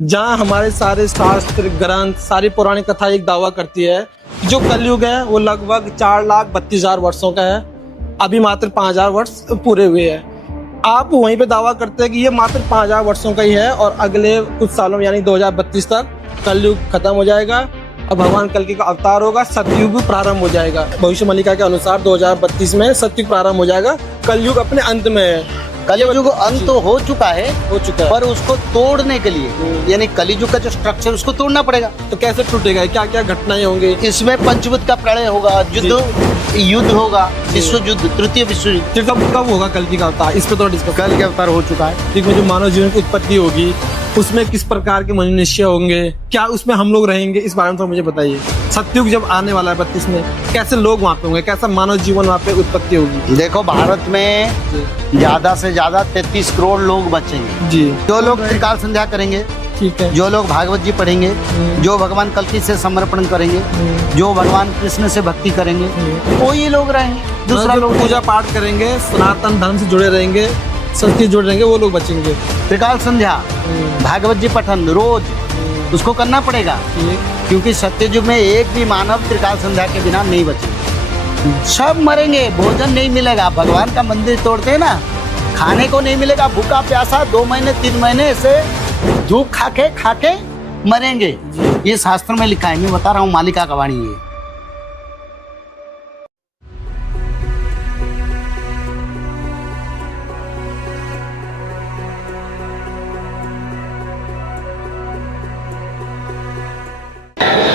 जहाँ हमारे सारे शास्त्र ग्रंथ सारी पौराणिक कथा एक दावा करती है जो कलयुग है वो लगभग 4,32,000 वर्षों का है। अभी मात्र 5,000 वर्ष पूरे हुए हैं। आप वहीं पे दावा करते हैं कि ये मात्र 5,000 वर्षों का ही है और अगले कुछ सालों में यानी 2032 तक कलयुग खत्म हो जाएगा और भगवान कल्कि का अवतार होगा, सतयुग प्रारंभ हो जाएगा। भविष्य मलिका के अनुसार 2032 में सतयुग प्रारंभ हो जाएगा, कलयुग अपने अंत में है। कलयुग अंत तो हो चुका है पर पर उसको तोड़ने के लिए यानी कलयुग का जो स्ट्रक्चर उसको तोड़ना पड़ेगा। तो कैसे टूटेगा, क्या क्या घटनाएं होंगी? इसमें पंचभूत का प्रलय होगा, युद्ध होगा, विश्व युद्ध, तृतीय विश्व युद्ध। फिर कब होगा कल्कि का अवतार, इस पे थोड़ा डिस्कस। कल के अवतार हो चुका है। ठीक है, जो मानव जीवन की उत्पत्ति होगी उसमें किस प्रकार के मनुष्य होंगे, क्या उसमें हम लोग रहेंगे, इस बारे में तो मुझे बताइए। सतयुग जब आने वाला है 32 में, कैसे लोग वहाँ पे होंगे, कैसा मानव जीवन वहाँ पे उत्पत्ति होगी? देखो भारत में ज्यादा से ज्यादा 33 करोड़ लोग बचेंगे जी। जो लोग त्रिकाल संध्या करेंगे, ठीक है। जो लोग भागवत जी पढ़ेंगे, जो भगवान कल्कि से समर्पण करेंगे, जो भगवान कृष्ण से भक्ति करेंगे, वो ये लोग रहेंगे। दूसरा लोग पूजा पाठ करेंगे, सनातन धर्म से जुड़े रहेंगे, संस्कृति जुड़े रहेंगे, वो लोग बचेंगे। त्रिकाल संध्या, भागवत जी पठन रोज उसको करना पड़ेगा, क्योंकि सत्ययुग में एक भी मानव त्रिकाल संध्या के बिना नहीं बचेगा। सब मरेंगे, भोजन नहीं मिलेगा। भगवान का मंदिर तोड़ते हैं ना, खाने को नहीं मिलेगा, भूखा प्यासा 2 महीने 3 महीने ऐसे धूप खा के मरेंगे। ये शास्त्र में लिखा है, मैं बता रहा हूँ, मालिका का वाणी है।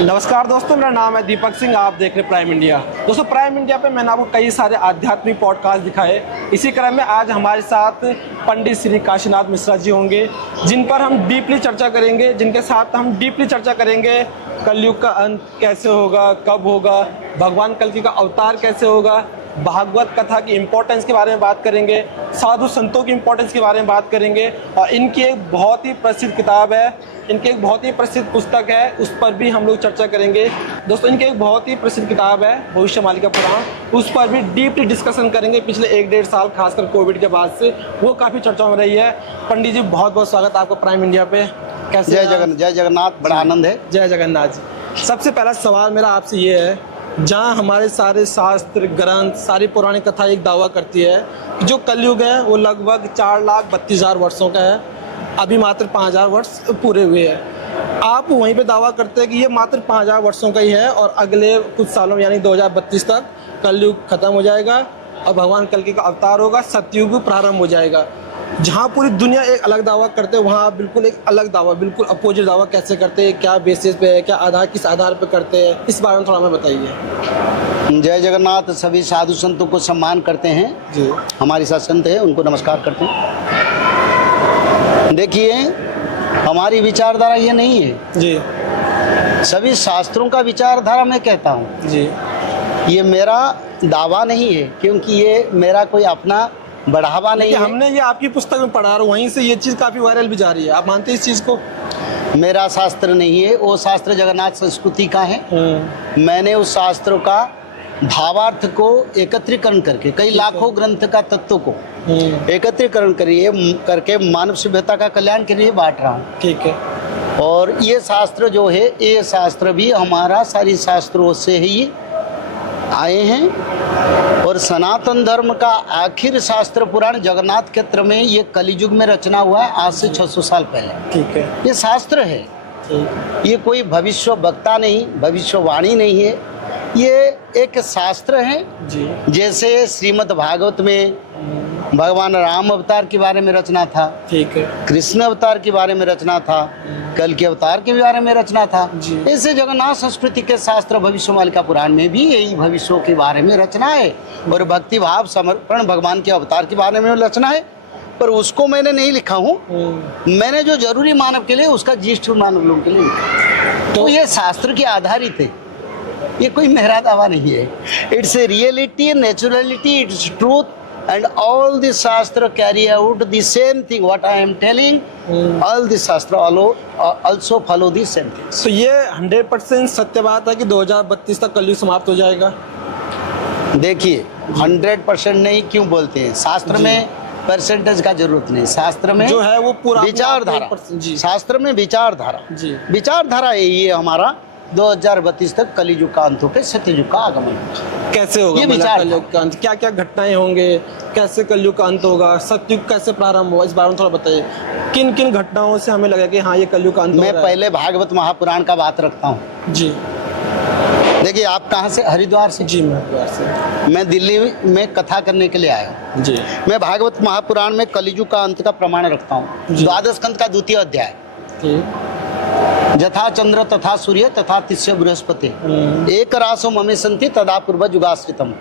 नमस्कार दोस्तों, मेरा नाम है दीपक सिंह, आप देख रहे प्राइम इंडिया। दोस्तों प्राइम इंडिया पे मैंने आपको कई सारे आध्यात्मिक पॉडकास्ट दिखाए। इसी क्रम में आज हमारे साथ पंडित श्री काशीनाथ मिश्रा जी होंगे, जिन पर हम डीपली चर्चा करेंगे, जिनके साथ हम डीपली चर्चा करेंगे कलयुग का अंत कैसे होगा, कब होगा, भगवान कल्कि का अवतार कैसे होगा, भागवत कथा की इम्पोर्टेंस के बारे में बात करेंगे, साधु संतों की इम्पोर्टेंस के बारे में बात करेंगे और इनकी एक बहुत ही प्रसिद्ध किताब है, इनकी एक बहुत ही प्रसिद्ध पुस्तक है, उस पर भी हम लोग चर्चा करेंगे। दोस्तों इनकी एक बहुत ही प्रसिद्ध किताब है भविष्य मालिका पुराण, उस पर भी डीपली डिस्कशन करेंगे। पिछले 1-1.5 साल खासकर कोविड के बाद से वो काफ़ी चर्चा हो रही है। पंडित जी बहुत बहुत स्वागत आपको प्राइम इंडिया पे। कैसे? जय जगन्नाथ, बड़ा आनंद है। जय जगन्नाथ जी। सबसे पहला सवाल मेरा आपसे ये है, जहाँ हमारे सारे शास्त्र ग्रंथ सारी पौराणिक कथा एक दावा करती है कि जो कलयुग है वो लगभग 4,32,000 वर्षों का है। अभी मात्र 5,000 वर्ष पूरे हुए हैं। आप वहीं पे दावा करते हैं कि ये मात्र 5,000 वर्षों का ही है और अगले कुछ सालों में यानी 2032 तक कलयुग खत्म हो जाएगा और भगवान कल्कि का अवतार होगा, सतयुग प्रारंभ हो जाएगा। जहाँ पूरी दुनिया एक अलग दावा करते हैं, वहाँ आप बिल्कुल एक अलग दावा, बिल्कुल अपोजिट दावा कैसे करते हैं, क्या बेसिस पे है, क्या आधार, किस आधार पे करते हैं, इस बारे में थोड़ा हमें बताइए। जय जगन्नाथ। सभी साधु संतों को सम्मान करते हैं जी। हमारे साथ संत है, उनको नमस्कार करते हैं। देखिए हमारी विचारधारा ये नहीं है जी। सभी शास्त्रों का विचारधारा मैं कहता हूँ जी। ये मेरा दावा नहीं है, क्योंकि ये मेरा कोई अपना बढ़ावा नहीं है। हमने ये आपकी पुस्तक में पढ़ा, वहीं से ये चीज़ काफ़ी वायरल भी जा रही है। आप मानते हैं इस चीज़ को? मेरा शास्त्र नहीं है, वो शास्त्र जगन्नाथ संस्कृति का है। मैंने उस शास्त्रों का भावार्थ को एकत्रीकरण करके कई लाखों ग्रंथ का तत्व को एकत्रीकरण करके मानव सभ्यता का कल्याण के लिए बांट रहा हूँ। ठीक है। और ये शास्त्र जो है, ये शास्त्र भी हमारा सारी शास्त्रों से ही आए हैं और सनातन धर्म का आखिर शास्त्र पुराण जगन्नाथ क्षेत्र में ये कलियुग में रचना हुआ है, आज से 600 साल पहले। ठीक है। ये शास्त्र है, ये कोई भविष्य वक्ता नहीं, भविष्यवाणी नहीं है, ये एक शास्त्र है जी। जैसे श्रीमद् भागवत में भगवान राम अवतार के बारे में रचना था, ठीक है, कृष्ण अवतार के बारे में रचना था, कल के अवतार के बारे में रचना था। ऐसे जगन्नाथ संस्कृति के शास्त्र भविष्य मालिका पुराण में भी यही भविष्यों के बारे में रचना है और भक्ति भाव समर्पण भगवान के अवतार के बारे में रचना है। पर उसको मैंने नहीं लिखा हूँ, मैंने जो जरूरी मानव के लिए उसका ज्येष्ठ मानव लोगों के लिए लिखा। तो ये शास्त्र के आधारित है, ये कोई मेरा दावा नहीं है। It's a reality, naturality, its truth and all the shastra carry out the same thing what I am telling. All the shastra also follow the same thing. तो ये 100% सत्य बात है कि 2032 तक कलयुग समाप्त हो जाएगा? देखिए 100% नहीं क्यों बोलते हैं, शास्त्र में परसेंटेज का जरूरत नहीं। शास्त्र में जो है वो पूरा विचारधारा, जी शास्त्र में विचारधारा, जी विचारधारा ये हमारा 2032 तक कलियुग का अंत होकर सत्ययुग का आगमन। कैसे होगा, ये मतलब विचार कलयुग का अंत, क्या क्या घटनाएं होंगे, कैसे कलयुग का अंत होगा, सतयुग कैसे प्रारंभ होगा, इस बारे में थोड़ा बताइए। किन किन घटनाओं से हमें लगा कि हाँ ये कलयुग का अंत हो मैं रहा है? पहले भागवत महापुराण का बात रखता हूँ। जी देखिए, आप कहाँ से? हरिद्वार से। जी मैं से मैं दिल्ली में कथा करने के लिए आया हूँ। जी मैं भागवत महापुराण में कलियुग का अंत का प्रमाण रखता हूँ। जी। 12 स्कंद का 2वां अध्याय, जथा चंद्र तथा सूर्य तथा तिष्य बृहस्पति एक रासो ममे संति तदा पूर्व युगाश्रितम।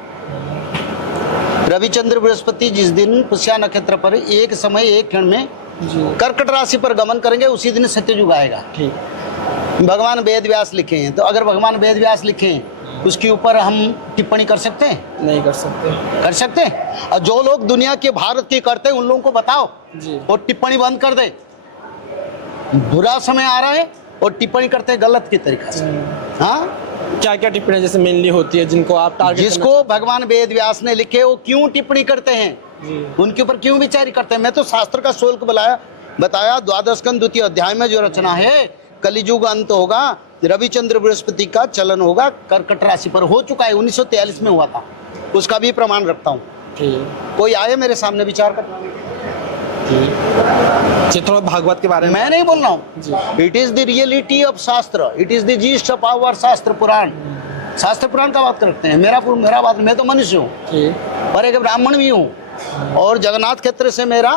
रविचंद्र बृहस्पति जिस दिन पुष्या नक्षत्र पर एक समय एक क्षण में जी कर्कट राशि पर गमन करेंगे, उसी दिन सत्ययुग आएगा। ठीक। भगवान वेद व्यास लिखे हैं, तो अगर भगवान वेद व्यास लिखे हैं उसके ऊपर हम टिप्पणी कर सकते हैं? नहीं कर सकते। कर सकते हैं। और जो लोग दुनिया के भारत की करते हैं उन लोगों को बताओ जी वो टिप्पणी बंद कर दे। बुरा समय आ रहा है और टिप्पणी करते हैं गलत के तरीका से। हाँ, क्या क्या टिप्पणी जैसे मेनली होती है जिनको आप टारगेट जिसको भगवान वेद व्यास ने लिखे वो क्यों टिप्पणी करते हैं, जी उनके ऊपर क्यों विचार करते हैं? मैं तो शास्त्र का शुल्क बताया 12 स्कंद 2वां अध्याय में जो रचना है, कलियुग अंत होगा, रविचंद्र बृहस्पति का चलन होगा, कर्कट राशि पर हो चुका है, 1943 में हुआ था, उसका भी प्रमाण रखता हूँ। ठीक कोई आए मेरे सामने विचार कर। जी थोड़ा भागवत के बारे में मैं नहीं बोल रहा जी। हूँ, it is the reality of shastra, it is the gist of our shastra purana. शास्त्र पुराण का बात करते हैं। मेरा बात, मैं तो मनुष्य हूँ ठीक और एक ब्राह्मण भी हूँ और जगन्नाथ क्षेत्र से मेरा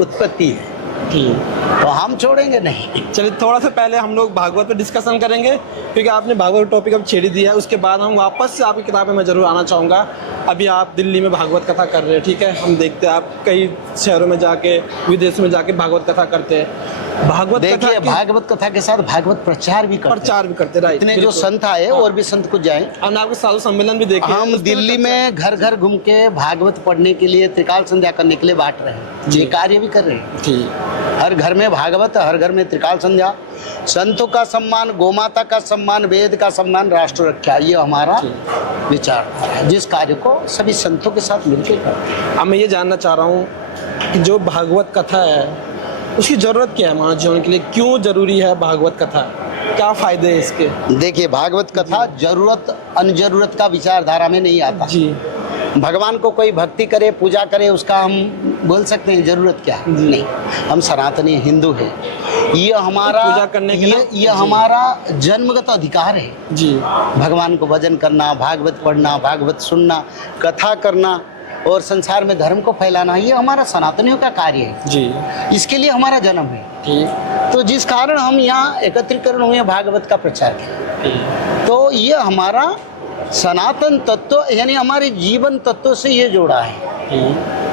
उत्पत्ति है, ठीक। तो हम छोड़ेंगे नहीं। चलिए थोड़ा सा पहले हम लोग भागवत पे डिस्कशन करेंगे, क्योंकि आपने भागवत टॉपिक अब छेड़ दिया है। उसके बाद हम वापस से आपकी किताब में मैं जरूर आना चाहूँगा। अभी आप दिल्ली में भागवत कथा कर रहे हैं, ठीक है, हम देखते हैं आप कई शहरों में जाके, विदेशों में जाके भागवत कथा करते हैं। भागवत देखिए, कथा भागवत कथा के साथ भागवत प्रचार भी करते हैं। प्रचार भी करते, राइट। इतने जो संत आए और भी संत कुछ जाए। हमने आपके साधु सम्मेलन भी देखे। हम दिल्ली में घर घर घूम के भागवत पढ़ने के लिए, त्रिकाल संध्या करने के लिए बांट रहे हैं, ये कार्य भी कर रहे हैं। ठीक। हर घर में भागवत, हर घर में त्रिकाल संध्या, संतों का सम्मान, गोमाता का सम्मान, वेद का सम्मान, राष्ट्र रक्षा, ये हमारा विचार है, जिस कार्य को सभी संतों के साथ मिलकर करते हैं। अब मैं ये जानना चाह रहा हूँ कि जो भागवत कथा है उसकी जरूरत क्या है मानव जीवन के लिए, क्यों जरूरी है भागवत कथा, क्या फायदे हैं इसके? देखिए, भागवत कथा जरूरत अनजरूरत का विचारधारा में नहीं आता जी। भगवान को कोई भक्ति करे, पूजा करे, उसका हम बोल सकते हैं जरूरत क्या है? नहीं, हम सनातनी हिंदू है, ये हमारा पूजा करने के लिए ये हमारा जन्मगत अधिकार है जी। भगवान को भजन करना, भागवत पढ़ना, भागवत सुनना, कथा करना और संसार में धर्म को फैलाना, ये हमारा सनातनियों का कार्य है जी। इसके लिए हमारा जन्म है। ठीक। तो जिस कारण हम यहाँ एकत्रीकरण हुए भागवत का प्रचार किया, तो ये हमारा सनातन तत्व यानी हमारे जीवन तत्व से ये जोड़ा है।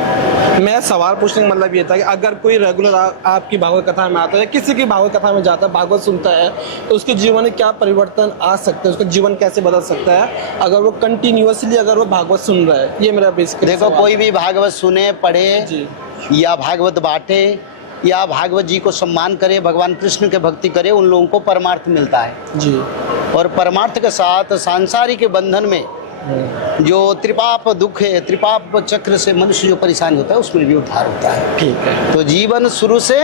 मैं सवाल पूछने का मतलब ये था कि अगर कोई रेगुलर आपकी भागवत कथा में आता है, किसी की भागवत कथा में जाता है, भागवत सुनता है, तो उसके जीवन में क्या परिवर्तन आ सकते हैं, उसका जीवन कैसे बदल सकता है अगर वो कंटिन्यूअसली अगर वो भागवत सुन रहा है? ये मेरा बेसिक। देखो, कोई भी भागवत सुने, पढ़े जी। या भागवत बांटे या भागवत जी को सम्मान करे, भगवान कृष्ण के भक्ति करे, उन लोगों को परमार्थ मिलता है। जी। और परमार्थ के साथ सांसारिक के बंधन में जो त्रिपाप दुख है, त्रिपाप चक्र से मनुष्य जो परेशानी होता है, उसमें भी उद्धार होता है। ठीक है। तो जीवन शुरू से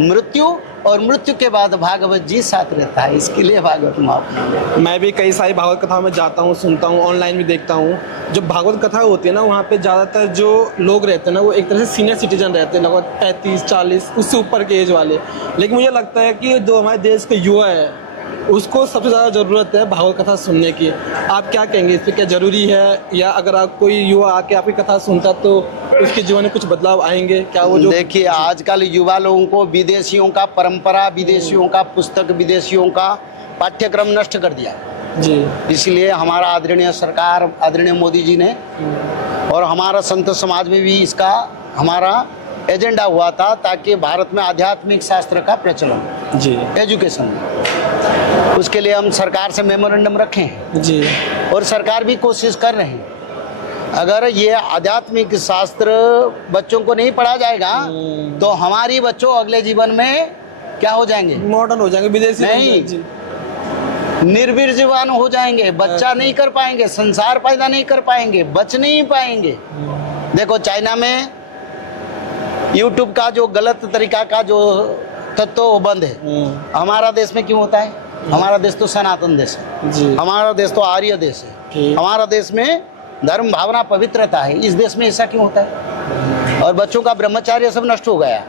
मृत्यु और मृत्यु के बाद भागवत जी साथ रहता है, इसके लिए भागवत महापुराण। मैं भी कई सारी भागवत कथाओं में जाता हूँ, सुनता हूँ, ऑनलाइन भी देखता हूँ। जो भागवत कथा होती है ना, वहाँ पे ज़्यादातर जो लोग रहते हैं ना, वो एक तरह से सीनियर सिटीजन रहते हैं, लगभग 35-40 उससे ऊपर के एज वाले। लेकिन मुझे लगता है कि जो हमारे देश के युवा है उसको सबसे ज़्यादा ज़रूरत है भागवत कथा सुनने की। आप क्या कहेंगे इस पर, क्या ज़रूरी है? या अगर आप कोई युवा आके आपकी कथा सुनता तो उसके जीवन में कुछ बदलाव आएंगे क्या? वो जो देखिए, आजकल युवा लोगों को विदेशियों का परंपरा, विदेशियों का पुस्तक, विदेशियों का पाठ्यक्रम नष्ट कर दिया जी। इसलिए हमारा आदरणीय सरकार, आदरणीय मोदी जी ने और हमारा संत समाज में भी इसका हमारा एजेंडा हुआ था, ताकि भारत में आध्यात्मिक शास्त्र का प्रचलन जी, एजुकेशन में, उसके लिए हम सरकार से मेमोरेंडम रखे हैं जी। और सरकार भी कोशिश कर रहे हैं। अगर ये आध्यात्मिक शास्त्र बच्चों को नहीं पढ़ा जाएगा तो हमारी बच्चों अगले जीवन में क्या हो जाएंगे? मॉडर्न हो जाएंगे, विदेशी नहीं, जी। निर्वीर्यवान हो जाएंगे, बच्चा नहीं कर पाएंगे, संसार पैदा नहीं कर पाएंगे, बच नहीं पाएंगे। देखो, चाइना में यूट्यूब का जो गलत तरीका का जो तत्व वो बंद है। हमारा देश में क्यों होता है? हमारा देश तो सनातन देश है जी। हमारा देश तो आर्य देश है। ठीक। हमारा देश में धर्म भावना पवित्रता है। इस देश में ऐसा क्यों होता है? और बच्चों का ब्रह्मचार्य सब नष्ट हो गया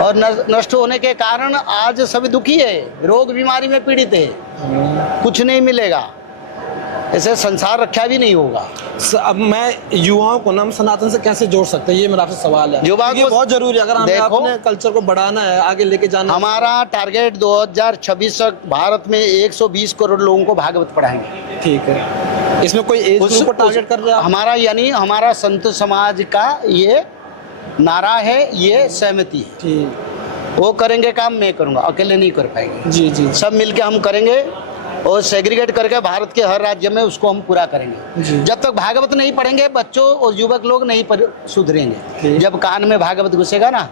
और नष्ट होने के कारण आज सभी दुखी है, रोग बीमारी में पीड़ित है, कुछ नहीं मिलेगा, ऐसे संसार रक्षा भी नहीं होगा। अब मैं युवाओं को ना हम सनातन से कैसे जोड़ सकते हैं, ये मेरा आपसे सवाल है। युवाओं ये को बहुत जरूरी है अगर हमें देखो, अपने कल्चर को बढ़ाना है, आगे लेके जाना है। हमारा टारगेट 2026 तक भारत में 120 करोड़ लोगों को भागवत पढ़ाएंगे। ठीक है, इसमें कोई एज ग्रुप को टारगेट कर रहे हैं आप? हमारा यानी हमारा संत समाज का ये नारा है, ये सहमति है। ठीक। वो करेंगे काम, मैं करूंगा, अकेले नहीं कर पाएंगे। जी जी। सब मिलके हम करेंगे और सेग्रीगेट करके भारत के हर राज्य में उसको हम पूरा करेंगे। जी। जब तक भागवत नहीं पढ़ेंगे बच्चों और युवक लोग नहीं सुधरेंगे। ठीक। जब कान में भागवत घुसेगा ना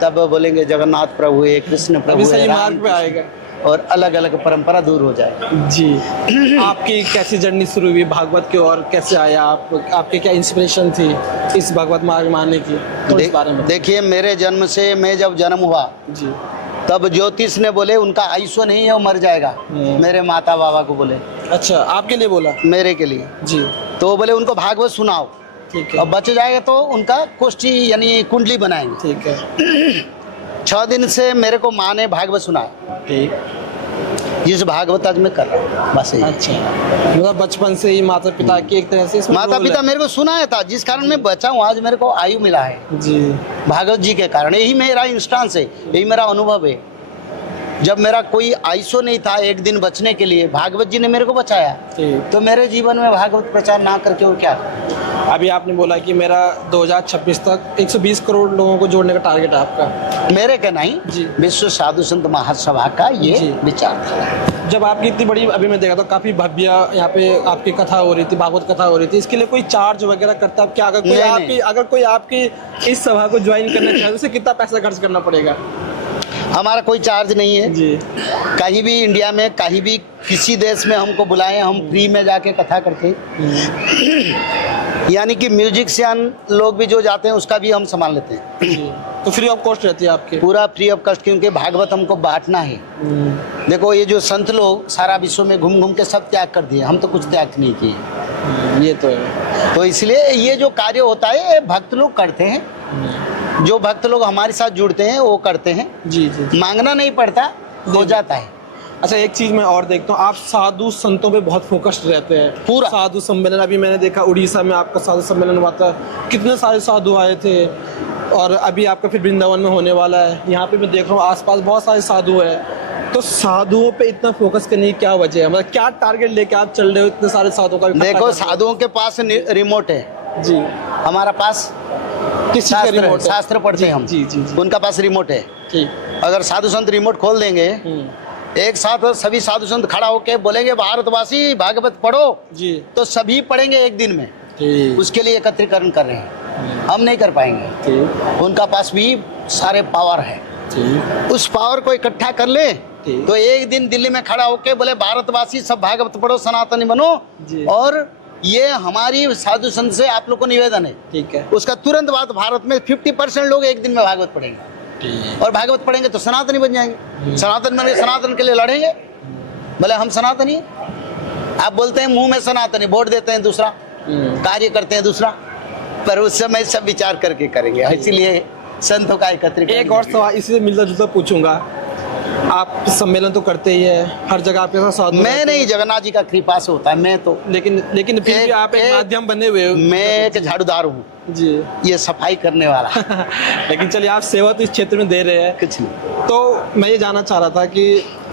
तब बोलेंगे जगन्नाथ प्रभु है, कृष्ण प्रभु सही है, मार्ग पे आएगा और अलग अलग परंपरा दूर हो जाएगी। जी। आपकी कैसी जर्नी शुरू हुई भागवत की और कैसे आया आप, आपके क्या इंस्पिरेशन थी इस भागवत मार्ग में आने की, थोड़ा इस बारे में? देखिए, मेरे जन्म से मैं जब जन्म हुआ जी। तब ज्योतिष ने बोले उनका आयुष्य नहीं है, वो मर जाएगा। मेरे माता बाबा को बोले। अच्छा, आपके लिए बोला? मेरे के लिए। जी। तो वो बोले उनको भागवत सुनाओ, ठीक है। और बच जाएगा तो उनका कोष्ठी यानी कुंडली बनाएंगे। ठीक है। 6 दिन से मेरे को माँ ने भागवत सुनाया, ठीक। जिस भागवत आज मैं कर रहा हूँ, बस यही। अच्छा, मतलब बचपन से ही माता पिता की एक तरह से इसमें माता रोल पिता है। मेरे को सुनाया था, जिस कारण मैं बचा हूँ, आज मेरे को आयु मिला है जी। भागवत जी के कारण। यही मेरा इंस्टांस है, यही मेरा अनुभव है। जब मेरा कोई आयुष्य नहीं था एक दिन बचने के लिए, भागवत जी ने मेरे को बचाया। ठीक। तो मेरे जीवन में भागवत प्रचार ना करके और क्या। अभी आपने बोला कि मेरा 2026 तक 120 करोड़ लोगों को जोड़ने का टारगेट है आपका। मेरे का नहीं, जी। विश्व साधु संत महासभा का ये जी। विचार था। जब आपकी इतनी बड़ी, अभी मैं देखा था काफी भव्य यहाँ पे आपकी कथा हो रही थी, भागवत कथा हो रही थी, इसके लिए कोई चार्ज वगैरह करता है क्या? अगर कोई नहीं, आपकी नहीं। अगर कोई आपकी इस सभा को ज्वाइन करना चाहे तो उसे कितना पैसा खर्च करना पड़ेगा? हमारा कोई चार्ज नहीं है। जी। कहीं भी इंडिया में, कहीं भी किसी देश में हमको बुलाएं, हम फ्री में जाके कथा करते। यानी कि म्यूजिशियन लोग भी जो जाते हैं उसका भी हम संभाल लेते हैं। जी। तो फ्री ऑफ कॉस्ट रहती है आपके? पूरा फ्री ऑफ कॉस्ट, क्योंकि भागवत हमको बांटना है। देखो, ये जो संत लोग सारा विश्व में घूम घूम के सब त्याग कर दिए, हम तो कुछ त्याग नहीं किए। ये तो है। तो इसलिए ये जो कार्य होता है ये भक्त लोग करते हैं। जो भक्त लोग हमारे साथ जुड़ते हैं वो करते हैं। जी जी। मांगना नहीं पड़ता, हो जाता है। अच्छा, एक चीज मैं और देखता हूँ, आप साधु संतों पे बहुत फोकस्ड रहते हैं। पूरा। साधु सम्मेलन अभी मैंने देखा उड़ीसा में आपका साधु सम्मेलन हुआ था, कितने सारे साधु आए थे, और अभी आपका फिर वृंदावन में होने वाला है। यहाँ पे मैं देख रहा हूँ आसपास बहुत सारे साधु हैं। तो साधुओं पे इतना फोकस करने की क्या वजह है? मतलब क्या टारगेट लेके आप चल रहे हो इतने सारे साधुओं का? देखो, साधुओं के पास रिमोट है। जी। हमारा पास किस चीज़ का शास्त्र, रिमोट है? शास्त्र पढ़ते हैं हम। जी जी जी। उनका पास रिमोट है। ठीक। अगर साधु संत रिमोट खोल देंगे, एक साथ सभी साधु संत खड़ा होके बोलेंगे भारतवासी भागवत पढ़ो, जी। तो सभी पढ़ेंगे एक दिन में। ठीक। उसके लिए एकत्रीकरण कर रहे हैं, हम नहीं कर पाएंगे। ठीक। उनका पास भी सारे पावर है। ठीक। उस पावर को इकट्ठा कर ले ठीक। तो एक दिन दिल्ली में खड़ा होके बोले भारतवासी सब भागवत पढ़ो, सनातनी बनो। जी। और ये हमारी साधु संत से आप लोग को निवेदन है। ठीक है। उसका तुरंत बाद भारत में 50% लोग एक दिन में भागवत पढ़ेंगे, ठीक। और भागवत पढ़ेंगे तो सनातनी बन जाएंगे। सनातन बन के सनातन के लिए लड़ेंगे, बोले हम सनातनी। आप बोलते हैं मुंह में सनातनी, वोट देते हैं दूसरा, कार्य करते हैं दूसरा, पर उस समय सब विचार करके करेंगे। इसीलिए संतों का एकत्रीकरण। एक और सवाल इसी से मिलता जुलता पूछूंगा, आप सम्मेलन तो करते ही है, हर जगह आपके साथ साधु मैं रहते नहीं, हैं। जगन्नाथ जी का कृपा से होता है। मैं तो लेकिन फिर भी आप एक माध्यम बने हुए हो। मैं एक झाड़ूदार हूँ जी। ये सफाई करने वाला। लेकिन चलिए, आप सेवा तो इस क्षेत्र में दे रहे हैं। कुछ नहीं। तो मैं ये जानना चाह रहा था कि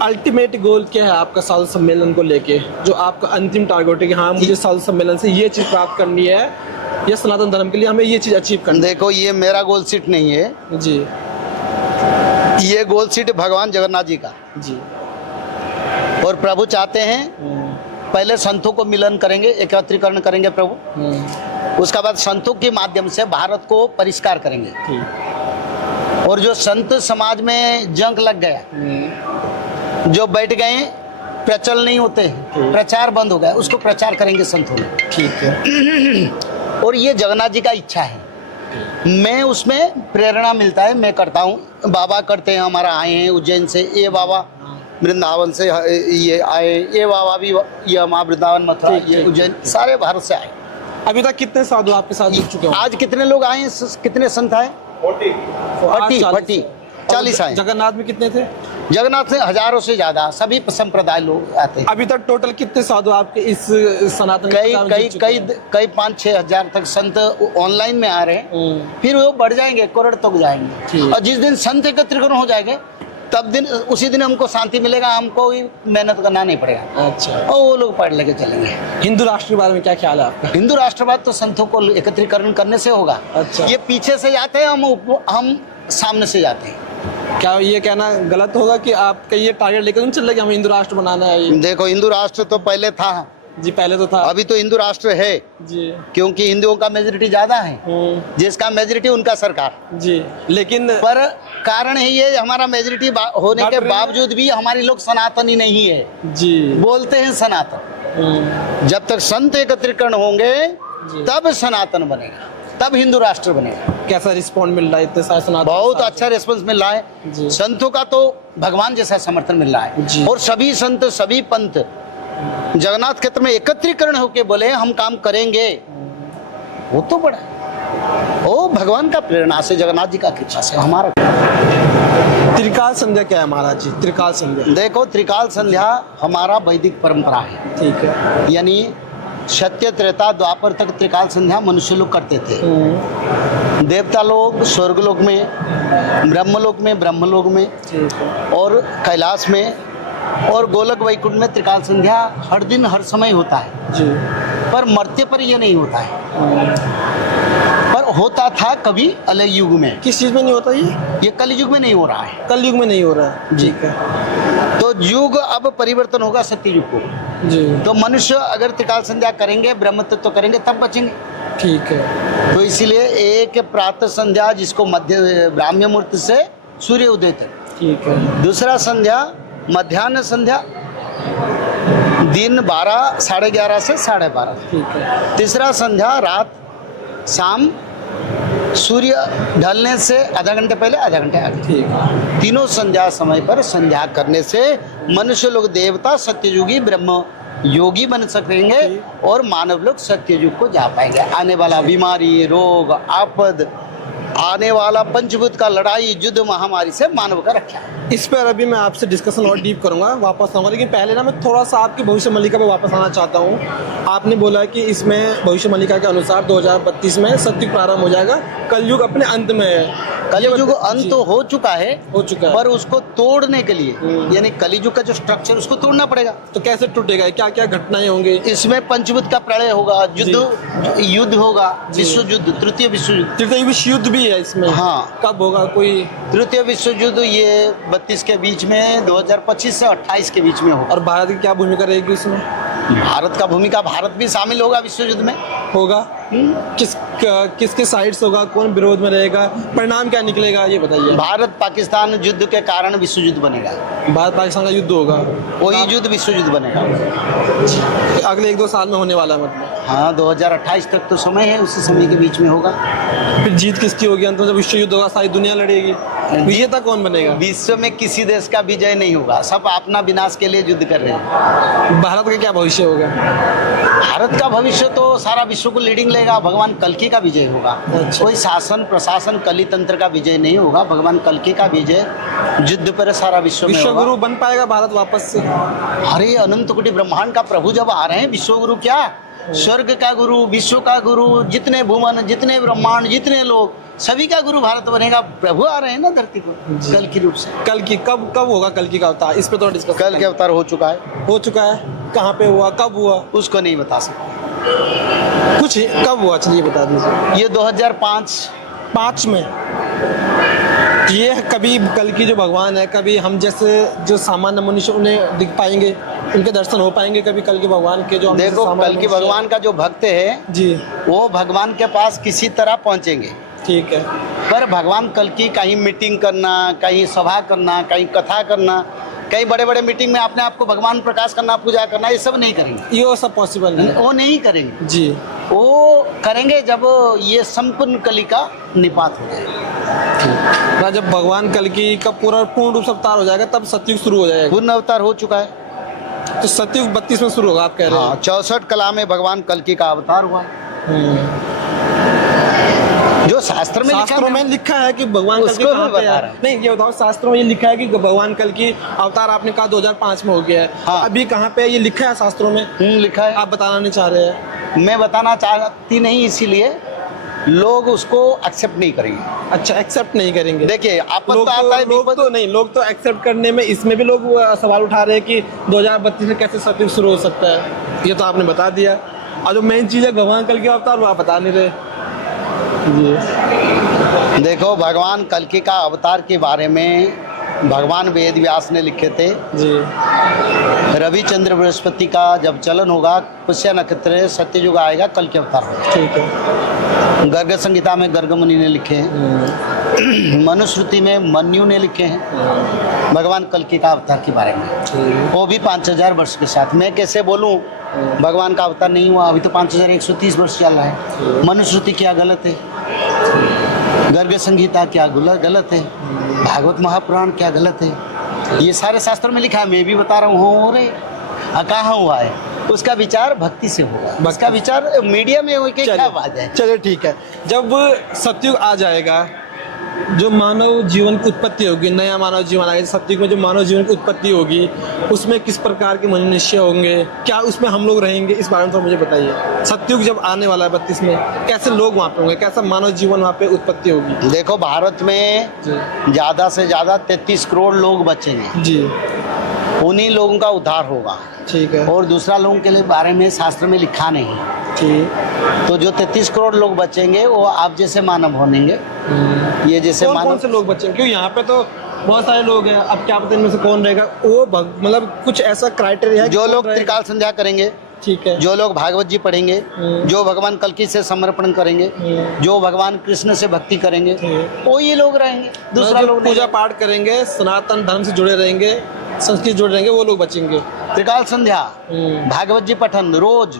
अल्टीमेट गोल क्या है आपका साधु सम्मेलन को लेके, जो आपका अंतिम टारगेट है कि हाँ मुझे साधु सम्मेलन से ये चीज़ प्राप्त करनी है, या सनातन धर्म के लिए हमें ये चीज़ अचीव करनी है? देखो, ये मेरा गोल सीट नहीं है जी। ये गोल सीट भगवान जगन्नाथ जी का। जी। और प्रभु चाहते हैं पहले संतों को मिलन करेंगे, एकत्रीकरण करेंगे प्रभु। उसके बाद संतों के माध्यम से भारत को परिष्कार करेंगे। ठीक। और जो संत समाज में जंग लग गया, जो बैठ गए, प्रचल नहीं होते हैं, प्रचार बंद हो गया, उसको प्रचार करेंगे संतों में। ठीक है। और ये जगन्नाथ जी का इच्छा है। मैं उसमें प्रेरणा मिलता है, मैं करता हूँ। बाबा करते हैं, हमारा आए हैं उज्जैन से, ये बाबा वृंदावन से ये आए, ये बाबा भी ये हमारा वृंदावन मथुरा ये उज्जैन सारे भारत से आए। अभी तक कितने साधु आपके साथ जुड़ चुके हैं? आज कितने लोग आए हैं, कितने संत आए? 40 आए। जगन्नाथ में कितने थे? जगन्नाथ से हजारों से ज्यादा सभी संप्रदाय लोग आते हैं। अभी तक टोटल कितने साधु आपके इस सनातन कई 5-6 हजार तक संत ऑनलाइन में आ रहे हैं, फिर वो बढ़ जाएंगे, करोड़ तक जाएंगे। और जिस दिन संत एकत्रीकरण हो जाएंगे तब उसी दिन हमको शांति मिलेगा, हमको भी मेहनत करना नहीं पड़ेगा। अच्छा। और वो लोग पढ़ लेके चलेंगे। हिंदू राष्ट्र के बारे में क्या ख्याल है आपका? हिंदू राष्ट्रवाद तो संतों को एकत्रीकरण करने से होगा। अच्छा। ये पीछे से जाते हैं, हम सामने से जाते हैं। क्या ये कहना गलत होगा कि आपका ये टारगेट लेकर नहीं चल रहा कि हमें हिंदू राष्ट्र बनाना है? ये देखो, हिंदू राष्ट्र तो पहले था जी, पहले तो था। अभी तो हिंदू राष्ट्र है जी, क्योंकि हिंदुओं का मेजोरिटी ज्यादा है, जिसका मेजोरिटी उनका सरकार। जी, लेकिन पर कारण है ये, हमारा मेजोरिटी होने के बावजूद भी हमारी लोग सनातनी नहीं है। जी, बोलते हैं सनातन। जब तक संत एकत्रीकरण होंगे तब सनातन बनेगा, तब हिंदू राष्ट्र बनेगा। कैसा रिस्पॉन्ड मिल रहा है इतने सारे सनातन? बहुत अच्छा रिस्पॉन्स मिल रहा है। संतों का तो भगवान जैसा समर्थन मिल रहा है। और सभी संत सभी पंथ जगन्नाथ क्षेत्र में एकत्रीकरण होके बोले हम काम करेंगे, वो तो बड़ा वो भगवान का प्रेरणा से, जगन्नाथ जी का कृपा से हमारा। त्रिकाल संध्या क्या है महाराज जी? त्रिकाल संध्या देखो, त्रिकाल संध्या हमारा वैदिक परंपरा है। ठीक है। यानी सत्य त्रेता द्वापर तक त्रिकाल संध्या मनुष्य लोग करते थे। देवता लोग स्वर्गलोक में, ब्रह्मलोक में और कैलाश में और गोलक वैकुंठ में त्रिकाल संध्या हर दिन हर समय होता है जी। पर मरते पर ये नहीं होता है। पर होता था कभी अलग युग में। किस चीज में नहीं होता ये कलयुग में नहीं हो रहा है। कल युग में नहीं हो रहा है। ठीक है। तो युग अब परिवर्तन होगा सत्य युग को जी। तो मनुष्य अगर त्रिकाल संध्या करेंगे, ब्रह्म तत्व करेंगे तब बचेंगे। ठीक है। तो इसीलिए एक प्रातः संध्या जिसको मध्य ब्राह्म्य मुहूर्त से सूर्य उदय तक, ठीक है। दूसरा संध्या मध्याह्न संध्या दिन 12 साढ़े 11 से 12:30, ठीक है। तीसरा संध्या रात शाम सूर्य ढलने से आधा घंटे पहले आधा घंटे आगे। ठीक है। तीनों संध्या समय पर संध्या करने से मनुष्य लोग देवता सत्ययुगी ब्रह्म योगी बन सकेंगे और मानव लोग सत्ययुग को जा पाएंगे। आने वाला बीमारी, रोग, आपद, आने वाला पंचभूत का लड़ाई, युद्ध, महामारी से मानव का रक्षा। इस पर अभी मैं आपसे डिस्कशन और डीप करूंगा, वापस आऊंगा, लेकिन पहले ना मैं थोड़ा सा आपकी भविष्य मल्लिका पे वापस आना चाहता हूँ। आपने बोला कि इसमें भविष्य मल्लिका के अनुसार 2032 में सत्युग प्रारंभ हो जाएगा, कलयुग अपने अंत में है। कलयुग अंत तो हो चुका है पर उसको तोड़ने के लिए यानी कलयुग का जो स्ट्रक्चर उसको तोड़ना पड़ेगा। तो कैसे टूटेगा? क्या क्या घटनाएं होंगी इसमें? पंचभूत का प्रलय होगा, युद्ध होगा, विश्व युद्ध, तृतीय विश्व युद्ध। तृतीय विश्व युद्ध भी है इसमें? हाँ। कब होगा कोई? तृतीय विश्व युद्ध ये 32 के बीच में, 2025 से 28 के बीच में होगा। और भारत की क्या भूमिका रहेगी इसमें? भारत का भूमिका, भारत भी शामिल होगा विश्व युद्ध में। होगा? किसके साइड्स होगा, कौन विरोध में रहेगा, परिणाम क्या निकलेगा, ये बताइए। भारत पाकिस्तान युद्ध के कारण विश्व युद्ध बनेगा। भारत पाकिस्तान का युद्ध होगा, वही युद्ध विश्व युद्ध बनेगा। अगले 1-2 साल में होने वाला है मतलब? हाँ, 2028 तक तो समय है, उसी समय के बीच में होगा। फिर जीत किसकी होगी अंत में? जब विश्व युद्ध होगा सारी दुनिया लड़ेगी, विजेता कौन बनेगा? विश्व में किसी देश का विजय नहीं होगा, सब अपना विनाश के लिए युद्ध कर रहे हैं। भारत का क्या भविष्य होगा? भारत का भविष्य तो सारा विश्व को लीडिंग लेगा, भगवान कल्कि का विजय होगा। अच्छा। कोई शासन प्रशासन कली तंत्र का विजय नहीं होगा, भगवान कल्कि का विजय युद्ध पर सारा विश्व में होगा। गुरु बन पाएगा भारत वापस से? अरे अनंत कोटि ब्रह्मांड का प्रभु जब आ रहे हैं, विश्व गुरु क्या, स्वर्ग का गुरु, विश्व का गुरु, जितने भुवन, जितने ब्रह्मांड, जितने लोग, सभी का गुरु भारत बनेगा। प्रभु आ रहे हैं ना धरती को कल की रूप से। कल की कब होगा कल की का अवतार? इस पे तो डिस्कस। कल के अवतार हो चुका है। कहाँ पे हुआ, कब हुआ? उसको नहीं बता सकते। कुछ कब हुआ, चलिए बता दीजिए। ये 2005 में। ये कभी कल की जो भगवान है, कभी हम जैसे जो सामान्य मनुष्य उन्हें दिख पाएंगे, उनके दर्शन हो पाएंगे कभी कल के भगवान के? जो देखो, कल के भगवान का जो भक्त है जी, वो भगवान के पास किसी तरह पहुंचेंगे। ठीक है। पर भगवान कल की कहीं मीटिंग करना, कहीं सभा करना, कहीं कथा करना, कई बड़े बड़े मीटिंग में अपने आप को भगवान प्रकाश करना, पूजा करना, ये सब नहीं करेंगे। ये सब पॉसिबल नहीं, वो नहीं करेंगे जी। वो करेंगे जब ये संपूर्ण कली का निपात हो जाए। जब भगवान कल्कि का पूर्ण रूप से अवतार हो जाएगा तब सतयुग शुरू हो जाएगा। पूर्ण अवतार हो चुका है, तो सतयुग 32 में शुरू होगा आप कह रहे हैं? हाँ, 64 कला में भगवान कल्कि का अवतार हुआ है। जो शास्त्र में शास्त्रों में लिखा है कि भगवान कल्कि उसको कहाँ मैं पे बता है? रहा हूँ। नहीं, ये बताओ, शास्त्रों में ये लिखा है कि भगवान कल्कि अवतार आपने कहा 2005 में हो गया है। हाँ। अभी कहाँ पे है? ये लिखा है शास्त्रों में? लिखा है। आप बताना नहीं चाह रहे हैं? मैं बताना चाहती नहीं, इसीलिए लोग उसको एक्सेप्ट नहीं करेंगे। अच्छा, एक्सेप्ट नहीं करेंगे। देखिए आपत्ति लोग आता है, लोग तो एक्सेप्ट करने में, इसमें भी लोग सवाल उठा रहे हैं कि 2032 में कैसे सतयुग शुरू हो सकता है। ये तो आपने बता दिया, और जो मेन चीज है भगवान कल्कि का अवतार वो आप बता नहीं रहे जी। देखो, भगवान कल्कि का अवतार के बारे में भगवान वेद व्यास ने लिखे थे जी। रविचंद्र बृहस्पति का जब चलन होगा, पुष्य नक्षत्र सत्ययुग आएगा, कल्कि अवतार होगा। ठीक है। गर्ग संहिता में गर्ग मुनि ने लिखे हैं, मनुस्मृति में मन्यु ने लिखे हैं भगवान कल्कि का अवतार के बारे में। वो भी 5000 वर्ष के साथ। मैं कैसे बोलूं भगवान का अवतार नहीं हुआ? अभी तो 5130 वर्ष चल रहा है। मनुस्मृति क्या गलत है? गर्ग संहिता क्या गलत है? भागवत महापुराण क्या गलत है? ये सारे शास्त्रों में लिखा है, मैं भी बता रहा हूँ। हो रहे कहाँ हुआ है? उसका विचार भक्ति से होगा, उसका विचार मीडिया में हो के क्या बात है। चलिए ठीक है। जब सतयुग आ जाएगा, जो मानव जीवन की उत्पत्ति होगी, नया मानव जीवन आएगा, सतयुग में जो मानव जीवन की उत्पत्ति होगी उसमें किस प्रकार के मनुष्य होंगे, क्या उसमें हम लोग रहेंगे, इस बारे में तो मुझे बताइए। सतयुग जब आने वाला है 32 में, कैसे लोग वहाँ पे होंगे, कैसा मानव जीवन वहाँ पे उत्पत्ति होगी? देखो, भारत में ज्यादा से ज्यादा 33 करोड़ लोग बचेंगे जी। उन्हीं लोगों का उद्धार होगा। ठीक है। और दूसरा लोगों के लिए बारे में शास्त्र में लिखा नहीं। ठीक। तो जो 33 करोड़ लोग बचेंगे वो आप जैसे मानव होनेंगे। ये जैसे कौन से लोग बचेंगे? क्यों यहाँ पे तो बहुत सारे लोग हैं, अब क्या पता इनमें से कौन रहेगा? वो मतलब कुछ ऐसा क्राइटेरिया है? जो लोग त्रिकाल संध्या करेंगे, ठीक है, जो लोग भागवत जी पढ़ेंगे, जो भगवान कल्कि से समर्पण करेंगे, जो भगवान कृष्ण से भक्ति करेंगे, वो ये लोग रहेंगे। दूसरा लोग पूजा पाठ करेंगे, सनातन धर्म से जुड़े रहेंगे, संस्कृत जुड़े रहेंगे, वो लोग बचेंगे। त्रिकाल संध्या, भागवत जी पठन रोज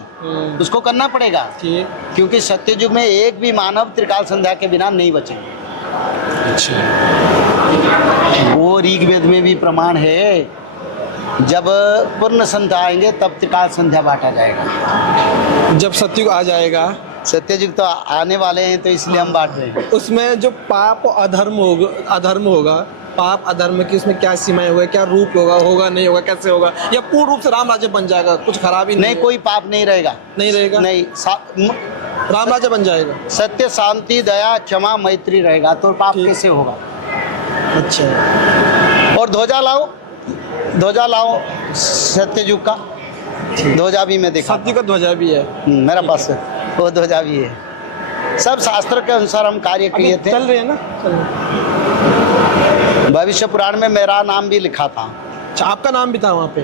उसको करना पड़ेगा। ठीक। क्योंकि सत्ययुग में एक भी मानव त्रिकाल संध्या के बिना नहीं बचेंगे। अच्छा। वो ऋग्वेद में भी प्रमाण है, जब पूर्ण संध्या आएंगे तब त्रिकाल संध्या बांटा जाएगा। जब सतयुग आ जाएगा, सत्ययुग तो आने वाले हैं, तो इसलिए हम बांट रहे हैं। उसमें जो पाप अधर्म होगा, पाप अधर्म की उसमें क्या सीमाएं होगा, क्या रूप होगा नहीं होगा, कैसे होगा, या पूर्ण रूप से राम राज्य बन जाएगा, कुछ खराबी नहीं, कोई पाप नहीं रहेगा। नहीं रहेगा? नहीं, राम राज्य बन जाएगा। सत्य, शांति, दया, क्षमा, मैत्री रहेगा, तो पाप कैसे होगा? अच्छा। और ध्वजा लाओ सत्ययुग का ध्वजा भी मैं देखा। सत्य का ध्वजा भी है मेरा पास है, वो ध्वजा भी है। सब शास्त्र के अनुसार हम कार्य किए थे। चल रहे हैं ना? भविष्य पुराण में मेरा नाम भी लिखा था। अच्छा, आपका नाम भी था वहाँ पे?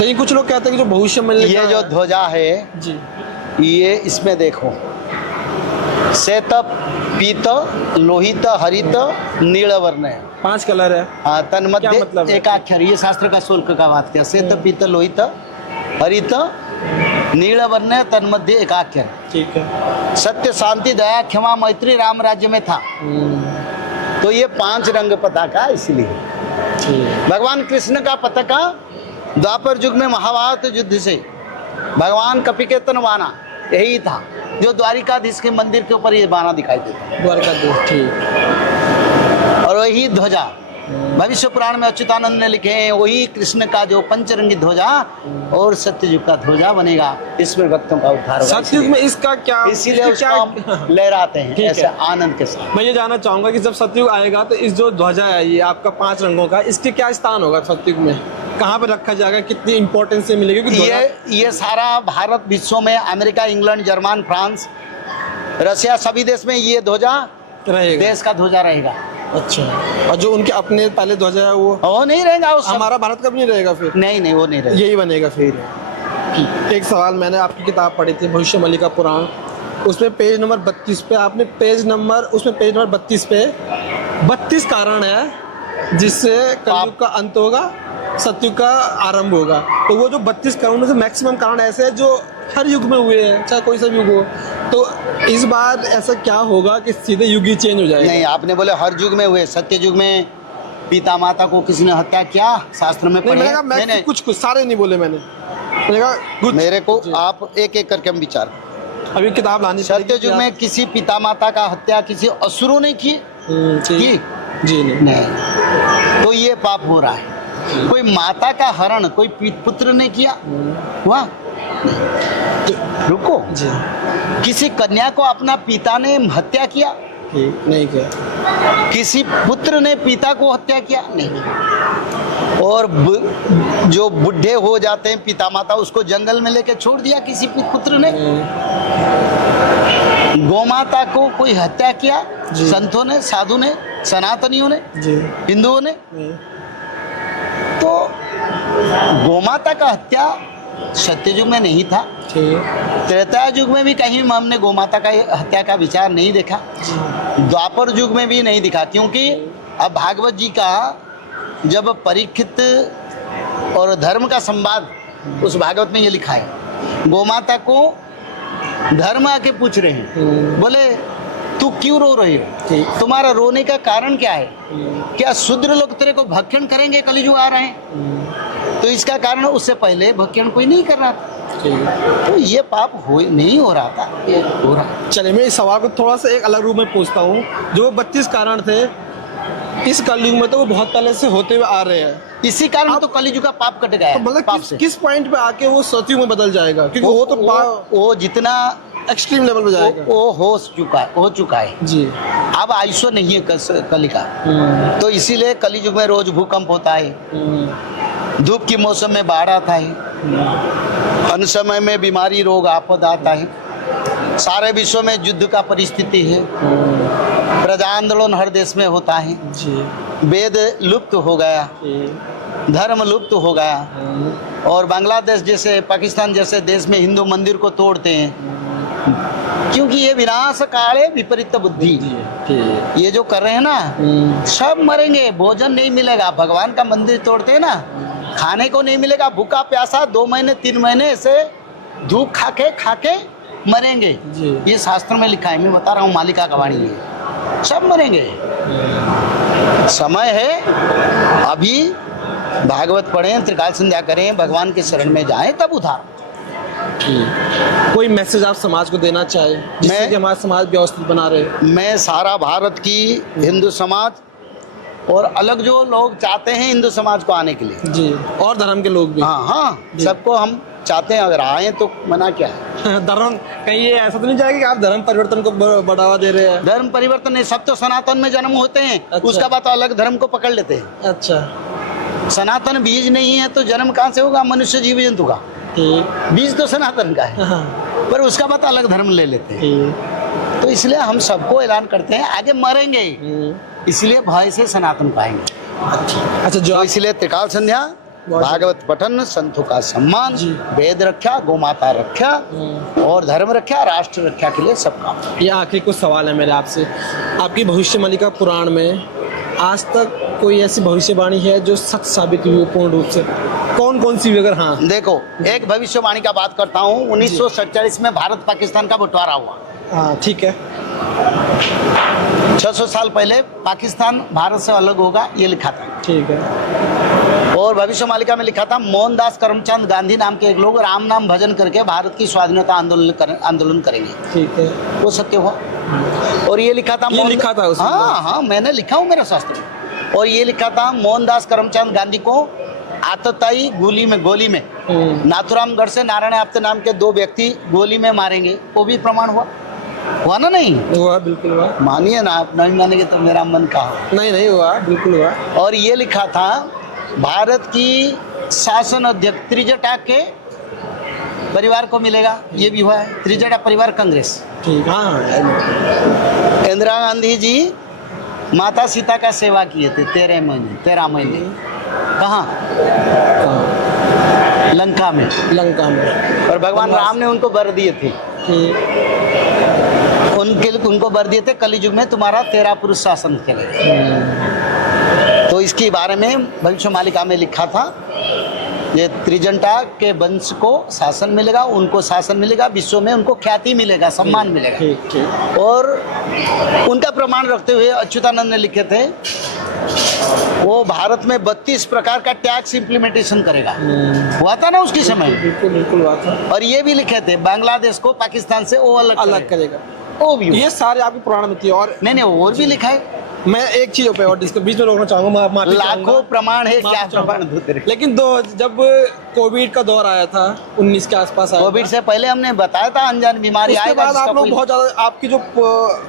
लेकिन कुछ लोग कहते हैं कि जो भविष्य में ये जो ध्वजा है जी, ये इसमें देखो, श्वेत, पीत, लोहित, हरित, नील वर्ण है। 5 कलर है। हाँ, तन्मध्य क्या मतलब है? एक अक्षर, ये शास्त्र का शुल्क का बात किया। श्वेत, पीत, लोहित, हरित, नील वर्ण है, तन्मध्य एक अक्षर। ठीक है। सत्य, शांति, दया, क्षमा, मैत्री राम राज्य में था। तो ये 5 रंग पताका इसलिए। भगवान कृष्ण का पताका द्वापर युग में महाभारत युद्ध से भगवान कपिकेतन बाना यही था, जो द्वारिकाधीश के मंदिर के ऊपर ये बाना दिखाई देता। द्वारिकाधीश, ठीक। और वही ध्वजा भविष्य पुराण में अच्युतानंद ने लिखे हैं, वही कृष्ण का जो पंचरंगी ध्वजा और सत्ययुग का ध्वजा बनेगा। इसमें भक्तों का उद्धार होगा। सतयुग में इसका क्या, इसीलिए उसको हम लहराते हैं ऐसे आनंद के साथ। मैं ये जानना चाहूंगा कि जब सतयुग आएगा तो इस जो ध्वजा है ये आपका 5 रंगों का, इसके क्या स्थान होगा सतयुग में? कहाँ पे रखा जाएगा, कितनी इंपॉर्टेंस से मिलेगी? ये सारा भारत विश्व में, अमेरिका, इंग्लैंड, जर्मन, फ्रांस, रसिया, सभी देश में ये ध्वजा रहेगा, देश का ध्वजा रहेगा। अच्छा। और जो उनके अपने पहले ध्वजा है वो नहीं रहेगा। हमारा भारत का भी नहीं रहेगा फिर? नहीं, वो नहीं रहेगा, यही बनेगा फिर। एक सवाल, मैंने आपकी किताब पढ़ी थी भविष्यवाणी का पुराण, उसमें पेज नंबर 32 पे आपने पेज नंबर 32 पे 32 कारण है जिससे कलयुग का अंत होगा, सतयुग का आरंभ होगा। तो वो जो 32 कारण से मैक्सिमम कारण ऐसे है जो हर युग में हुए हैं, चाहे कोई सा भी युग हो। तो इस बार ऐसा क्या होगा कि सीधे युग ही चेंज हो जाएगा? नहीं, आपने बोले हर युग में हुए, सत्य युग में पिता माता को किसी ने हत्या किया, शास्त्र में नहीं, पढ़े? मैंने कहा मैं कुछ सारे नहीं बोले मैंने कहा कुछ। मेरे को आप एक एक करके हम विचार। अभी किताब लानी सत्य युग में किसी पिता माता का हत्या किसी असुरों ने की? जी नहीं। तो ये पाप हो रहा है। कोई माता का हरण कोई पुत्र ने किया? हुआ? रुको जी। किसी कन्या को अपना पिता ने हत्या किया? नहीं किया। किसी पुत्र ने पिता को हत्या किया? नहीं। और जो बुढ़े हो जाते हैं पिता माता, उसको जंगल में लेके छोड़ दिया किसी पुत्र ने? गोमाता को कोई हत्या किया? संतों ने, साधु ने, सनातनियों ने, हिंदुओं ने? तो गोमाता का हत्या सत्ययुग में नहीं था। त्रेता युग में भी कहीं हमने गोमाता का हत्या का विचार नहीं देखा। द्वापर युग में भी नहीं दिखा, क्योंकि अब भागवत जी का जब परीक्षित और धर्म का संवाद उस भागवत में ये लिखा है, गोमाता को धर्म आके पूछ रहे हैं, बोले तू क्यों रो रही हो? तुम्हारा रोने का कारण क्या है? क्या शूद्र लोग तेरे को भक्षण करेंगे? कलियुग आ रहे हैं। तो इसका कारण उससे पहले भक्षण कोई नहीं कर रहा था, तो ये पाप नहीं हो रहा था, हो रहा। चलिए मैं इस सवाल को थोड़ा सा एक अलग रूप में पूछता हूँ। जो 32 कारण थे इस कलयुग में, तो वो बहुत पहले से होते हुए आ रहे हैं। इसी कारण तो कलियुग का पाप कट गया। तो मतलब किस पॉइंट पे आके वो सतयुग में बदल जाएगा? क्योंकि वो जितना एक्सट्रीम लेवल पे जाएगा, वो हो चुका है जी। अब आयुष्य नहीं है कली का, तो इसीलिए कलियुग में रोज भूकंप होता है, धूप की मौसम में बाढ़ आता है, अन समय में बीमारी रोग आपद आता है, सारे विश्व में युद्ध का परिस्थिति है, प्रजा आंदोलन हर देश में होता है, वेद लुप्त हो गया, धर्म लुप्त हो गया, और बांग्लादेश जैसे, पाकिस्तान जैसे देश में हिंदू मंदिर को तोड़ते हैं, क्योंकि ये विनाश काले विपरीत बुद्धि, ये जो कर रहे हैं ना, सब मरेंगे, भोजन नहीं मिलेगा, भगवान का मंदिर तोड़ते हैं ना, खाने को नहीं मिलेगा, भूखा प्यासा 2 महीने 3 महीने ऐसे धूप खाके मरेंगे। ये शास्त्र में लिखा है, मैं बता रहा हूँ, मालिका का वाणी है, सब मरेंगे। समय है अभी, भागवत पढ़ें, त्रिकाल संध्या करें, भगवान के शरण में जाएं, तब उधार। कोई मैसेज आप समाज को देना चाहे जिससे कि हमारा समाज व्यवस्थित बना रहे? मैं सारा भारत की हिंदू समाज और अलग जो लोग चाहते हैं हिंदू समाज को आने के लिए जी, और धर्म के लोग भी, हाँ सबको हम चाहते हैं, अगर आए तो मना क्या है। धर्म कहीं ये ऐसा तो नहीं जाएगा कि आप धर्म परिवर्तन को बढ़ावा दे रहे हैं? धर्म परिवर्तन नहीं, सब तो सनातन में जन्म होते हैं। अच्छा। उसका बाद अलग धर्म को पकड़ लेते हैं। अच्छा, सनातन बीज नहीं है तो जन्म कहाँ से होगा मनुष्य जीव जंतु का? बीज तो सनातन का है, पर उसका बाद अलग धर्म ले लेते हैं। तो इसलिए हम सबको ऐलान करते हैं, आगे मरेंगे, इसलिए भय से सनातन पाएंगे। अच्छा, जो इसलिए त्रिकाल संध्या, भागवत पठन, संतों का सम्मान, वेद रक्षा, गोमाता रक्षा और धर्म रक्षा, राष्ट्र रक्षा के लिए सब काम। ये आखिरी कुछ सवाल है मेरे आपसे। आपकी भविष्यवाणी पुराण में आज तक कोई ऐसी भविष्यवाणी है जो सच साबित हुई पूर्ण रूप से? कौन सी? अगर हाँ, देखो, एक भविष्यवाणी का बात करता हूँ। 1947 में भारत पाकिस्तान का बंटवारा हुआ। हाँ, ठीक है। 600 साल पहले पाकिस्तान भारत से अलग होगा, ये लिखा था। ठीक है। और भविष्य मालिका में लिखा था, मोहनदास करमचंद गांधी नाम के एक लोग राम नाम भजन करके भारत की स्वाधीनता आंदोलन करेंगे। ठीक है, वो सत्य हुआ। और ये लिखा था, हाँ, मैंने लिखा हूँ मेरे शास्त्र में। और ये लिखा था, मोहनदास करमचंद गांधी को आतताई गोली में नाथुरामगढ़ से नारायण आप्ते नाम के 2 व्यक्ति गोली में मारेंगे, वो भी प्रमाण हुआ ना? नहीं हुआ, बिल्कुल हुआ। मानिए ना, आप नहीं मानेंगे तो मेरा मन का हो। नहीं हुआ, बिल्कुल हुआ। और ये लिखा था, भारत की शासन अध्यक्ष त्रिजटा के परिवार को मिलेगा, ये भी हुआ है। त्रिजटा परिवार कांग्रेस। ठीक, हाँ। इंदिरा गांधी जी माता सीता का सेवा किए थे 13 महीने। कहाँ? लंका में। और भगवान राम ने उनको वर दिए थे, उनको वर दिए थे, कलियुग में तुम्हारा 13 पुरुष शासन चलेगा। तो इसके बारे में भविष्य मालिका में लिखा था ये त्रिजंटा के वंश को शासन मिलेगा, उनको शासन मिलेगा, विश्व में उनको ख्याति मिलेगा, सम्मान मिलेगा। ठीक ठीक। और उनका प्रमाण रखते हुए अच्युतानंद ने लिखे थे वो भारत में 32 प्रकार का टैक्स इम्प्लीमेंटेशन करेगा। हुआ था ना उसके समय। बिल्कुल बिल्कुल हुआ था। और ये भी लिखे थे बांग्लादेश को पाकिस्तान से वो अलग करेगा। वो भी ये सारे आपके पुराण में थी। और नहीं और भी लिखा है। मैं एक चीज पे और इसके बीच में रोकना चाहूंगा, माफी लाखों चाहूंगा। प्रमाण है, क्या माफी चाहूंगा। प्रमाण दूते रहे। लेकिन जब कोविड का दौर आया था 19 के आसपास आया कोविड था, से पहले हमने बताया था अनजान बीमारी उसके आएगा। बाद जिसका आप लोग कोई- बहुत ज्यादा, आपकी जो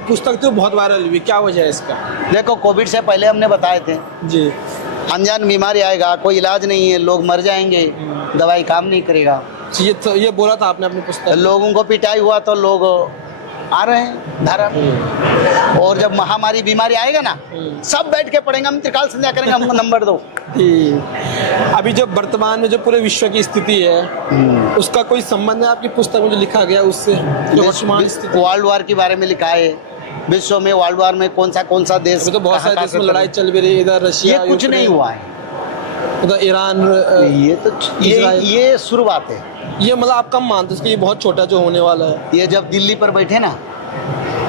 पुस्तक थी वो बहुत वायरल हुई, क्या वजह है इसका? देखो कोविड से पहले हमने बताए थे जी। अनजान बीमारी आएगा, कोई इलाज नहीं है, लोग मर जाएंगे, दवाई काम नहीं करेगा। ये बोला था आपने अपनी पुस्तक। लोगों को पिटाई हुआ तो लोग आ रहे हैं धारा। और जब महामारी बीमारी आएगा ना, सब बैठ के पढ़ेंगे, हम त्रिकाल संध्या करेंगे, हमको नंबर दो। ठीक। अभी जो वर्तमान में जो पूरे विश्व की स्थिति है उसका कोई संबंध है आपकी पुस्तक में जो लिखा गया उससे? जो वर्तमान स्थिति, वर्ल्ड वार के बारे में लिखा है, विश्व में वर्ल्ड वार में कौन सा देश, अभी तो बहुत सारे कहाँ देश में से लड़ाई चल भी रही है, इधर रशिया, ये कुछ नहीं हुआ है। उधर ईरान, ये तो इजराइल। ये शुरुआत है। ये मतलब आप कम मानते हो, ये बहुत छोटा जो होने वाला है। ये जब दिल्ली पर बैठे ना,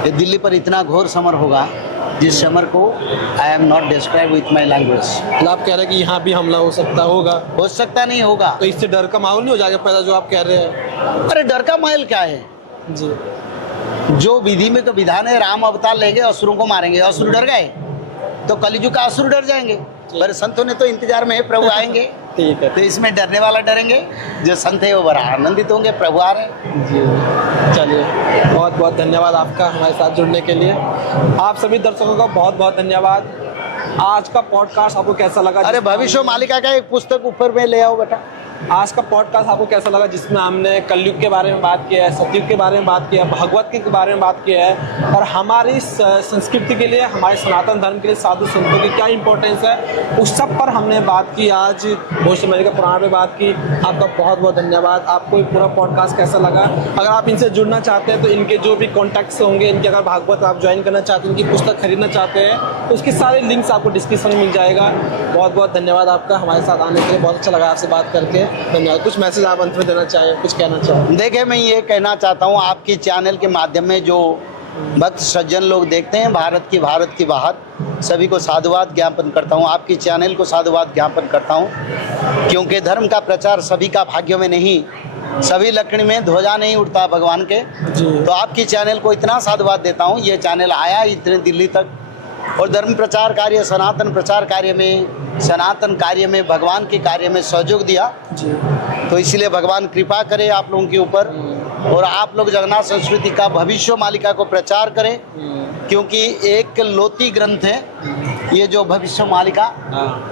ये दिल्ली पर इतना घोर समर होगा जिस समर को I am not describe with my language. मतलब आप कह रहे हैं कि यहाँ भी हमला हो सकता नहीं होगा। तो इससे डर का माहौल नहीं हो जाएगा पैदा, जो आप कह रहे हैं? अरे डर का महल क्या है जी। जो विधि में तो विधान है, राम अवतार लेंगे, असुरों को मारेंगे, असुर डर गए तो कलिजुग का असुर डर जाएंगे। पर संतों ने तो इंतजार में है, प्रभु आएंगे। ठीक है। तो इसमें डरने वाला डरेंगे, जो संत है वो बड़ा आनंदित होंगे, प्रभु आ रहे हैं। जी। चलिए, बहुत बहुत धन्यवाद आपका हमारे साथ जुड़ने के लिए। आप सभी दर्शकों का बहुत बहुत धन्यवाद। आज का पॉडकास्ट आपको कैसा लगा? अरे भविष्य मालिका का एक पुस्तक ऊपर में ले आओ बेटा। आज का पॉडकास्ट आपको कैसा लगा, जिसमें हमने कलयुग के बारे में बात किया है, सतयुग के बारे में बात किया है, भागवत के बारे में बात किया है, और हमारी संस्कृति के लिए, हमारे सनातन धर्म के लिए साधु संतों की क्या इंपॉर्टेंस है, उस सब पर हमने बात की। आज भविष्य मालिका पुराण पे बात की। आपका बहुत बहुत धन्यवाद। आपको ये पूरा पॉडकास्ट कैसा लगा? अगर आप इनसे जुड़ना चाहते हैं तो इनके जो भी कॉन्टैक्ट्स होंगे, इनके अगर भागवत आप ज्वाइन करना चाहते हैं, इनकी पुस्तक खरीदना चाहते हैं तो उसके सारे लिंक्स आपको डिस्क्रिप्शन में मिल जाएगा। बहुत बहुत धन्यवाद आपका हमारे साथ आने के लिए। बहुत अच्छा लगा आपसे बात करके। धन्यवाद। कुछ मैसेज आप अंत में देना चाहें, कुछ कहना चाहें? देखिए मैं ये कहना चाहता हूँ, आपकी चैनल के माध्यम में जो भक्त सज्जन लोग देखते हैं भारत की बाहर, सभी को साधुवाद ज्ञापन करता हूँ। आपकी चैनल को साधुवाद ज्ञापन करता हूँ, क्योंकि धर्म का प्रचार सभी का भाग्य में नहीं, सभी लकड़ी में ध्वजा नहीं उठता भगवान के। तो आपकी चैनल को इतना साधुवाद देता हूँ, ये चैनल आया इतने दिल्ली तक और धर्म प्रचार कार्य, सनातन प्रचार कार्य में, सनातन कार्य में, भगवान के कार्य में सहयोग दिया। तो इसलिए भगवान कृपा करे आप लोगों के ऊपर, और आप लोग जगन्नाथ संस्कृति का भविष्य मालिका को प्रचार करें, क्योंकि एक लोती ग्रंथ है ये जो भविष्य मालिका,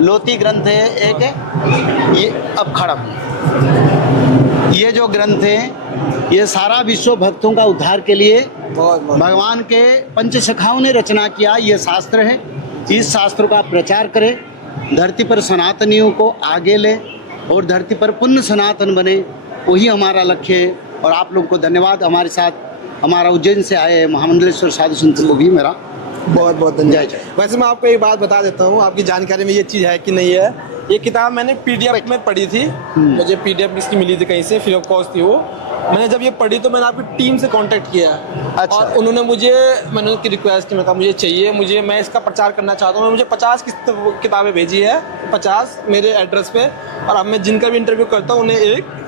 लोती ग्रंथ है एक है ये। अब खड़ा ये जो ग्रंथ है ये सारा विश्व भक्तों का उद्धार के लिए भगवान के पंचसखाओं ने रचना किया। ये शास्त्र है, इस शास्त्र का प्रचार करें, धरती पर सनातनियों को आगे ले और धरती पर पुण्य सनातन बने, वही हमारा लक्ष्य है। और आप लोग को धन्यवाद। हमारे साथ हमारा उज्जैन से आए महामंडलेश्वर साधु संत को भी मेरा बहुत बहुत धन्यवाद। वैसे मैं आपको एक बात बता देता हूँ, आपकी जानकारी में ये चीज़ है कि नहीं है, ये किताब मैंने पीडीएफ में पढ़ी थी, मुझे पीडीएफ इसकी मिली थी कहीं से, फ्री ऑफ कॉस्ट थी वो। मैंने जब ये पढ़ी तो मैंने आपकी टीम से कांटेक्ट किया। अच्छा। और उन्होंने मैंने उनकी रिक्वेस्ट की, मैं कहा मुझे चाहिए, मैं इसका प्रचार करना चाहता हूँ। मुझे 50 किताबें भेजी है, 50 मेरे एड्रेस पे। और अब मैं जिनका भी इंटरव्यू करता हूँ उन्हें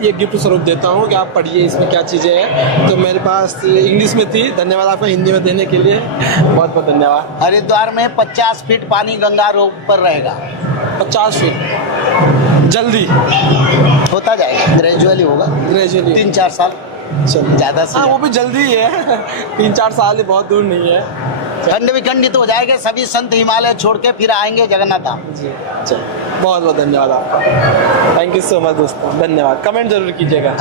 ये गिफ्ट स्वरूप देता हूँ कि आप पढ़िए, इसमें क्या चीज़ें हैं। तो मेरे पास इंग्लिश में थी, धन्यवाद आपका हिंदी में देने के लिए, बहुत बहुत धन्यवाद। हरिद्वार में 50 फीट पानी गंगा रोड पर रहेगा। 50 फीट जल्दी होता जाएगा, ग्रेजुअली होगा, ग्रेजुअली 3-4 साल ज़्यादा से। हाँ, वो भी जल्दी ही है, 3-4 साल ही बहुत दूर नहीं है। खंड विखंडित हो जाएंगे, सभी संत हिमालय छोड़ के फिर आएंगे जगन्नाथ धाम। जी, बहुत बहुत धन्यवाद आपका। थैंक यू सो मच दोस्तों, धन्यवाद। कमेंट जरूर कीजिएगा।